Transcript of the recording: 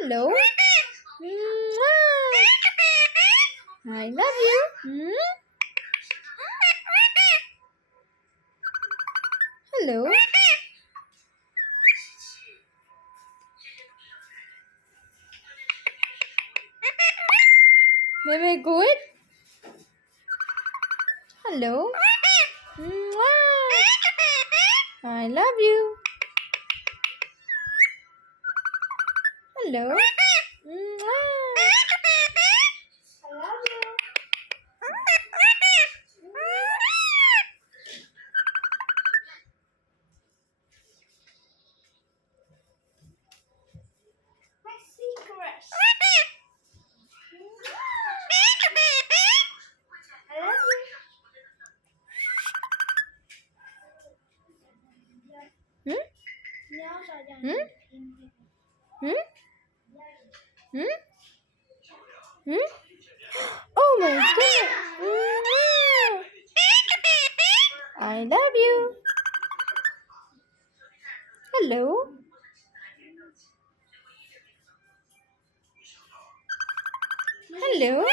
Hello. Mwah. I love you. Hello. Baby, good. Hello. Mwah. I love you. Hello. Mwah. I love you. My secret. I love you. Hmm? Hmm? Hmm? Hmm? Hmm? Oh my god! I love you. Hello. Hello.